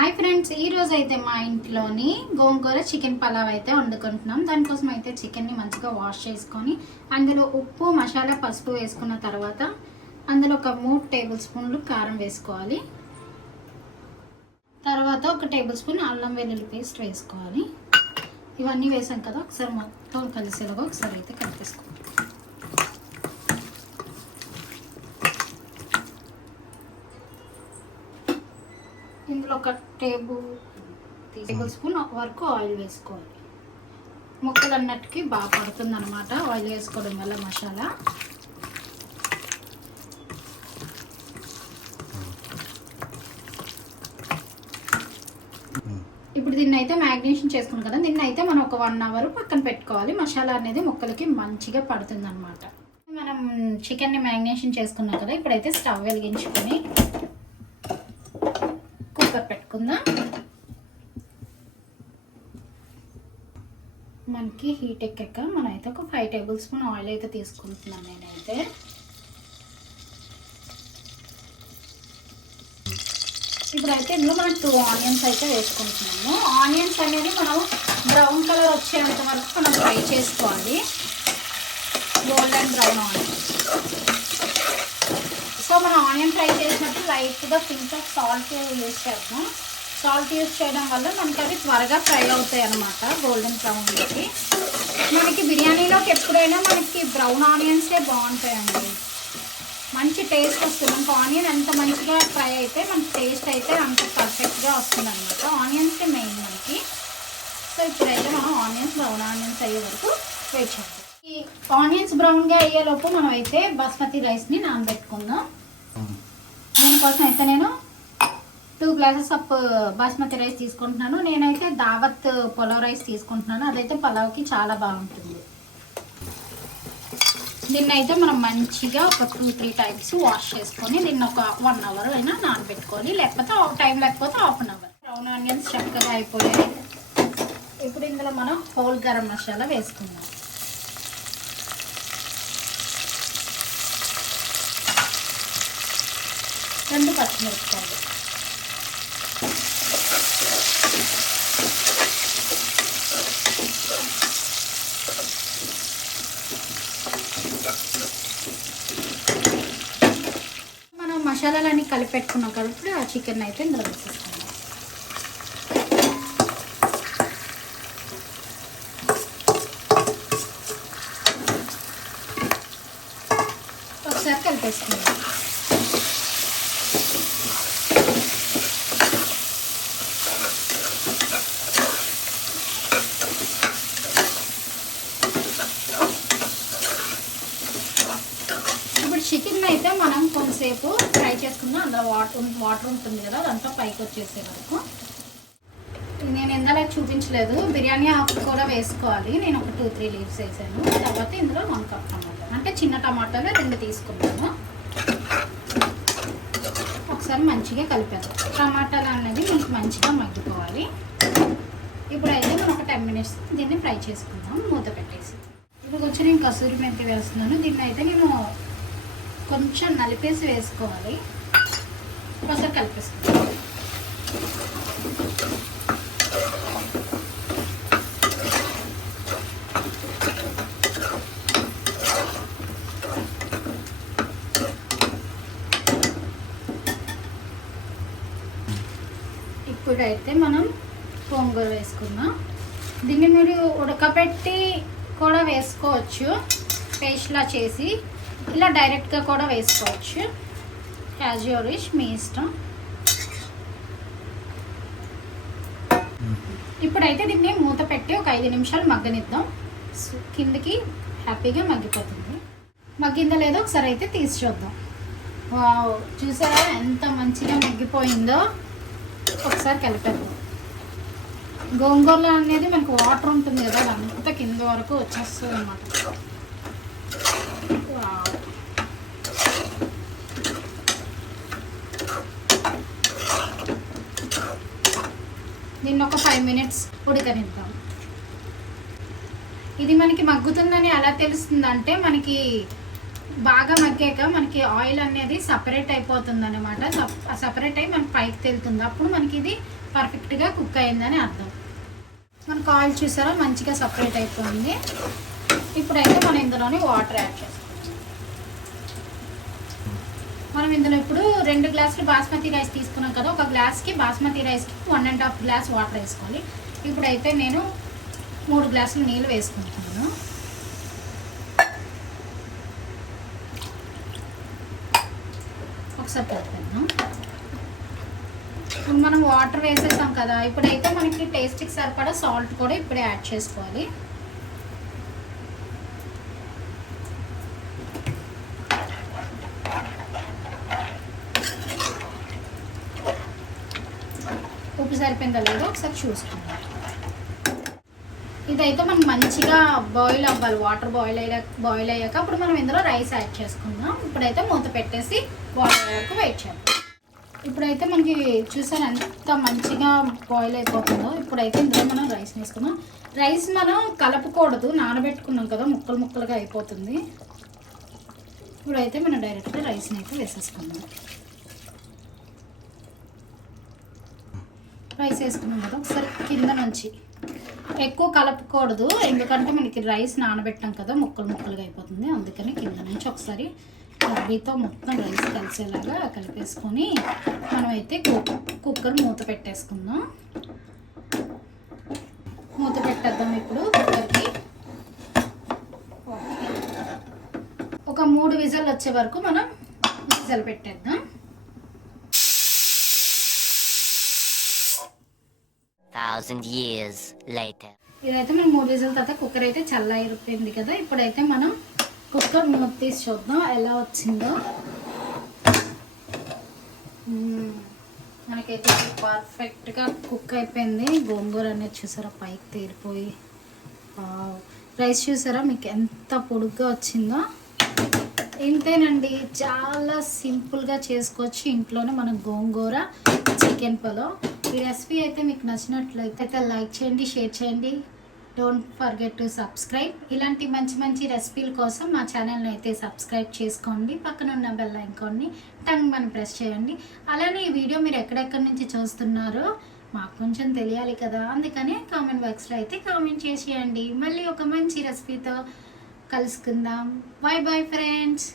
Hi friends, ఈ రోజు అయితే మా ఇంట్లోని గోంగూర చికెన్ పలావ్ అయితే వండుకుంటున్నాం. దానికోసం అయితే చికెన్ని మంచిగా వాష్ చేసుకొని అందులో ఉప్పు, మసాలా, పసుపు వేసుకున్న తర్వాత అందులో ఒక 3 టేబుల్ స్పూన్లు కారం వేసుకోవాలి. తర్వాత ఒక టేబుల్ స్పూన్ అల్లం వెల్లుల్లి పేస్ట్ వేసుకోవాలి. ఇవన్నీ వేసాం కదా, ఒకసారి మొత్తం కలిసేలాగా ఒకసారి అయితే కలిపేసుకోవాలి. ఇందులో ఒక టేబుల్ స్పూన్ వరకు ఆయిల్ వేసుకోవాలి. ముక్కలు అన్నట్టుకి బాగా పడుతుంది అనమాట ఆయిల్ వేసుకోవడం వల్ల మసాలా. ఇప్పుడు దీన్ని అయితే మ్యాగ్నేషన్ చేసుకున్నాం కదా, దీన్ని అయితే మనం ఒక 1 అవర్ పక్కన పెట్టుకోవాలి. మసాలా అనేది ముక్కలకి మంచిగా పడుతుంది అనమాట. మనం చికెన్ని మ్యాగ్నేషన్ చేసుకున్నాం కదా, ఇప్పుడైతే స్టవ్ వెలిగించుకొని కుక్కర్ పెట్టుకుందాం. మనకి హీట్ ఎక్కాక మనమైతే ఒక 5 టేబుల్ స్పూన్ ఆయిల్ అయితే తీసుకుంటున్నాను నేనైతే. ఇప్పుడైతే ఇందులో మనం 2 ఆనియన్స్ అయితే వేసుకుంటున్నాము. ఆనియన్స్ అనేది మనం బ్రౌన్ కలర్ వచ్చేంత వరకు మనం ఫ్రై చేసుకోవాలి, గోల్డెన్ బ్రౌన్ ఆనియన్స్. సో మనం ఆనియన్ ఫ్రై చేసినప్పుడు లైట్గా పింక్ ఆఫ్ సాల్ట్ యూజ్ చేద్దాం. సాల్ట్ యూజ్ చేయడం వల్ల మనకి అవి త్వరగా ఫ్రై అవుతాయి అన్నమాట గోల్డెన్ బ్రౌన్లోకి. మనకి బిర్యానీలోకి ఎప్పుడైనా మనకి బ్రౌన్ ఆనియన్సే బాగుంటాయండి, మంచి టేస్ట్ వస్తుంది. మనకు ఆనియన్ ఎంత మంచిగా ఫ్రై అయితే మనకి టేస్ట్ అయితే అంత పర్ఫెక్ట్గా వస్తుంది అనమాట. ఆనియన్సే మెయిన్ మనకి. సో ఇప్పుడైతే మనం ఆనియన్స్ బ్రౌన్ ఆనియన్స్ అయ్యే వరకు వెయిట్ చేద్దాం. ఈ ఆనియన్స్ బ్రౌన్గా అయ్యేలోపు మనం అయితే బాస్మతి రైస్ని నానబెట్టుకుందాం. దీనికోసం అయితే నేను 2 గ్లాసెస్ ఆఫ్ బాస్మతి రైస్ తీసుకుంటున్నాను. నేనైతే దావత్ పులావ్ రైస్ తీసుకుంటున్నాను, అదైతే పలావ్కి చాలా బాగుంటుంది. దీన్ని అయితే మనం మంచిగా ఒక 2-3 టైమ్స్ వాష్ చేసుకొని దీన్ని ఒక 1 అవర్ అయినా నానబెట్టుకోవాలి, లేకపోతే టైం లేకపోతే 1/2 అవర్. బ్రౌన్ ఆనియన్స్ చక్కగా అయిపోయాయి. ఇప్పుడు ఇందులో మనం హోల్ గరం మసాలా వేసుకుందాం. 2 పచ్చిమిరపకాయలు, మనం మసాలాలన్నీ కలిపి పెట్టుకున్నాం కాబట్టి ఆ చికెన్ అయితే ఇందులో వేసేసుకుందాం. ఒకసారి కలిపేసుకుందాం. చికెన్ అయితే మనం కొంతసేపు ఫ్రై చేసుకుందాం. అందులో వాటర్ ఉంటుంది కదా, అదంతా పైకి వచ్చేసే వరకు. నేను ఇందులో చూపించలేదు, బిర్యానీ ఆకు కూడా వేసుకోవాలి. నేను ఒక 2-3 లీవ్స్ వేసాను. తర్వాత ఇందులో 1 కప్ టమాటా, అంటే చిన్న టమాటాలు 2 తీసుకున్నాను. ఒకసారి మంచిగా కలిపాను. టమాటాలు అనేది మీకు మంచిగా మగ్గిపోవాలి. ఇప్పుడైతే మనం ఒక 10 మినిట్స్ దీన్ని ఫ్రై చేసుకుందాం మూత పెట్టేసి. ఇప్పుడు కొంచెం నేను కసూరి మెంతి వేస్తున్నాను. దీన్ని అయితే నేను కొంచెం నలిపేసి వేసుకోవాలి. ఒకసారి కలిపేసుకుంటాం. ఇప్పుడైతే మనం గోంగూర వేసుకుందాం. దీన్ని మీరు ఉడకబెట్టి కూడా వేసుకోవచ్చు, పేస్ట్లా చేసి, ఇలా డైరెక్ట్గా కూడా వేసుకోవచ్చు. యాజ్ యువర్ విష్, మీ ఇష్టం. ఇప్పుడైతే దీన్ని మూత పెట్టి ఒక 5 నిమిషాలు మగ్గనిద్దాం. కిందకి హ్యాపీగా మగ్గిపోతుంది. మగ్గిందో లేదో ఒకసారి అయితే తీసి చూద్దాం. వావ్, చూసారా ఎంత మంచిగా మగ్గిపోయిందో. ఒకసారి కలిపేద్దాం. గోంగూర అనేది మనకు వాటర్ ఉంటుంది కదా, అదంతా కింద వరకు వచ్చేస్తుంది అన్నమాట. దీన్ని ఒక 5 మినిట్స్ ఉడకనిద్దాం. ఇది మనకి మగ్గుతుందని ఎలా తెలుస్తుందంటే మనకి బాగా మగ్గాక మనకి ఆయిల్ అనేది సపరేట్ అయిపోతుంది అనమాట. సపరేట్ అయ్యి మనకి పైకి తెలుతుంది. అప్పుడు మనకి ఇది పర్ఫెక్ట్గా కుక్ అయిందని అర్థం. మనకు ఆయిల్ చూసారా మంచిగా సపరేట్ అయిపోయింది. ఇప్పుడైతే మనం ఇందులోనే వాటర్ యాడ్ చేస్తాం. మనం ఇందులో ఇప్పుడు 2 గ్లాసులు బాస్మతి రైస్ తీసుకున్నాం కదా, ఒక గ్లాస్కి బాస్మతి రైస్కి 1.5 గ్లాస్ వాటర్ వేసుకోవాలి. ఇప్పుడైతే నేను 3 గ్లాసులు నీళ్ళు వేసుకుంటున్నాను. ఒకసారి కలిపేద్దాం. ఇప్పుడు మనం వాటర్ వేసేసాం కదా, ఇప్పుడైతే మనకి టేస్ట్కి సరిపడా సాల్ట్ కూడా ఇప్పుడే యాడ్ చేసుకోవాలి. ఉప్పు సరిపోయిందో లేదో ఒకసారి చూసుకుందాం. ఇదైతే మనం మంచిగా బాయిల్ అవ్వాలి. వాటర్ బాయిల్ అయ్యాక అప్పుడు మనం ఇందులో రైస్ యాడ్ చేసుకుందాం. ఇప్పుడైతే మూత పెట్టేసి బాయిల్ అయ్యే వరకు వెయిట్ చేద్దాం. ఇప్పుడైతే మనకి చూసారు ఎంత మంచిగా బాయిల్ అయిపోతుందో. ఇప్పుడైతే ఇందులో మనం రైస్ వేసుకుందాం. రైస్ మనం కలపకూడదు, నానబెట్టుకున్నాం కదా, ముక్కలు ముక్కలుగా అయిపోతుంది. ఇప్పుడైతే మనం డైరెక్ట్గా రైస్ని అయితే వేసేసుకుందాం. రైస్ వేసుకున్నాం కదా, ఒకసారి కింద నుంచి ఎక్కువ కలపకూడదు, ఎందుకంటే మనకి రైస్ నానబెట్టాం కదా, ముక్కలు ముక్కలుగా అయిపోతుంది. అందుకని కింద నుంచి ఒకసారి కర్రీతో మొత్తం రైస్ కలిసేలాగా కలిపేసుకొని మనమైతే కుక్కర్ మూత పెట్టేసుకుందాం. మూత పెట్టేద్దాం ఇప్పుడు కుక్కర్కి. ఒక 3 విజిల్ వచ్చే వరకు మనం విజిల్ పెట్టేద్దాం. 1000 years later. ఇదైతే మనం 3 విజిల్ తర్వాత కుక్కర్ అయితే చల్లారిపోయింది కదా. ఇప్పుడైతే మనం కుక్కర్ మూత తీసి చూద్దాం ఎలా వచ్చిందో. మనకైతే పర్ఫెక్ట్గా కుక్ అయిపోయింది. గోంగూర అనేది చూసారా పైకి తేలిపోయి, రైస్ చూసారా మీకు ఎంత పొడుగ్గా వచ్చిందో. ఇంతేనండి, చాలా సింపుల్గా చేసుకోవచ్చు ఇంట్లోనే మనం గోంగూర చికెన్ పలావ్. ఈ రెసిపీ అయితే మీకు నచ్చినట్లయితే లైక్ చేయండి, షేర్ చేయండి. Don't forget to subscribe. ఇలాంటి మంచి మంచి రెసిపీల కోసం మా ఛానల్ని అయితే సబ్స్క్రైబ్ చేసుకోండి. పక్కన ఉన్న బెల్ ఐకాన్ని టంగ్ అని ప్రెస్ చేయండి. అలానే ఈ వీడియో మీరు ఎక్కడెక్కడి నుంచి చూస్తున్నారో మాకు కొంచెం తెలియాలి కదా, అందుకనే కామెంట్ బాక్స్లో అయితే కామెంట్ చేసేయండి. మళ్ళీ ఒక మంచి రెసిపీతో కలుసుకుందాం. Bye bye friends.